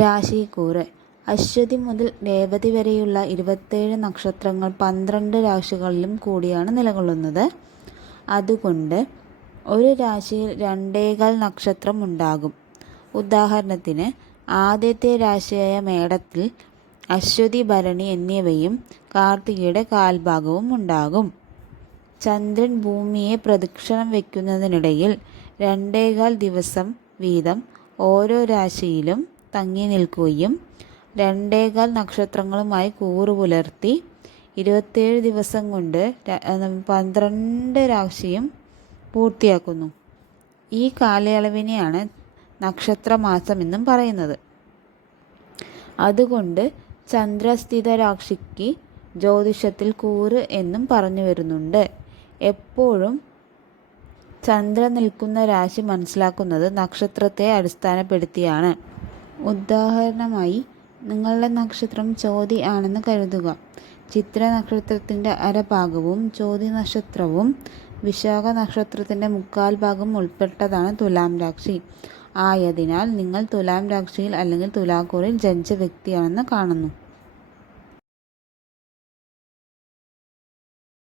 രാശിക്കൂറ്. അശ്വതി മുതൽ രേവതി വരെയുള്ള 27 നക്ഷത്രങ്ങൾ 12 രാശികളിലും കൂടിയാണ് നിലകൊള്ളുന്നത്. അതുകൊണ്ട് ഒരു രാശിയിൽ 2.25 നക്ഷത്രം ഉണ്ടാകും. ഉദാഹരണത്തിന് ആദ്യത്തെ രാശിയായ മേടത്തിൽ അശ്വതി, ഭരണി എന്നിവയും കാർത്തികയുടെ കാൽഭാഗവും ഉണ്ടാകും. ചന്ദ്രൻ ഭൂമിയെ പ്രദക്ഷിണം വയ്ക്കുന്നതിനിടയിൽ 2.25 ദിവസം വീതം ഓരോ രാശിയിലും തങ്ങി നിൽക്കുകയും 2.25 നക്ഷത്രങ്ങളുമായി കൂറുപുലർത്തി 27 ദിവസം കൊണ്ട് 12 രാശിയും പൂർത്തിയാക്കുന്നു. ഈ കാലയളവിനെയാണ് നക്ഷത്രമാസം എന്നും പറയുന്നത്. അതുകൊണ്ട് ചന്ദ്രസ്ഥിത രാശിക്ക് ജ്യോതിഷത്തിൽ കൂറ് എന്നും പറഞ്ഞു വരുന്നുണ്ട്. എപ്പോഴും ചന്ദ്രൻ നിൽക്കുന്ന രാശി മനസ്സിലാക്കുന്നത് നക്ഷത്രത്തെ അടിസ്ഥാനപ്പെടുത്തിയാണ്. ഉദാഹരണമായി നിങ്ങളുടെ നക്ഷത്രം ചോതി ആണെന്ന് കരുതുക. ചിത്ര നക്ഷത്രത്തിൻ്റെ അരഭാഗവും ചോതി നക്ഷത്രവും വിശാഖ നക്ഷത്രത്തിൻ്റെ 3/4 ഭാഗം ഉൾപ്പെട്ടതാണ് തുലാം രാശി. ആയതിനാൽ നിങ്ങൾ തുലാം രാശിയിൽ അല്ലെങ്കിൽ തുലാക്കൂറിൽ ജനിച്ച വ്യക്തിയാണെന്ന് കാണുന്നു.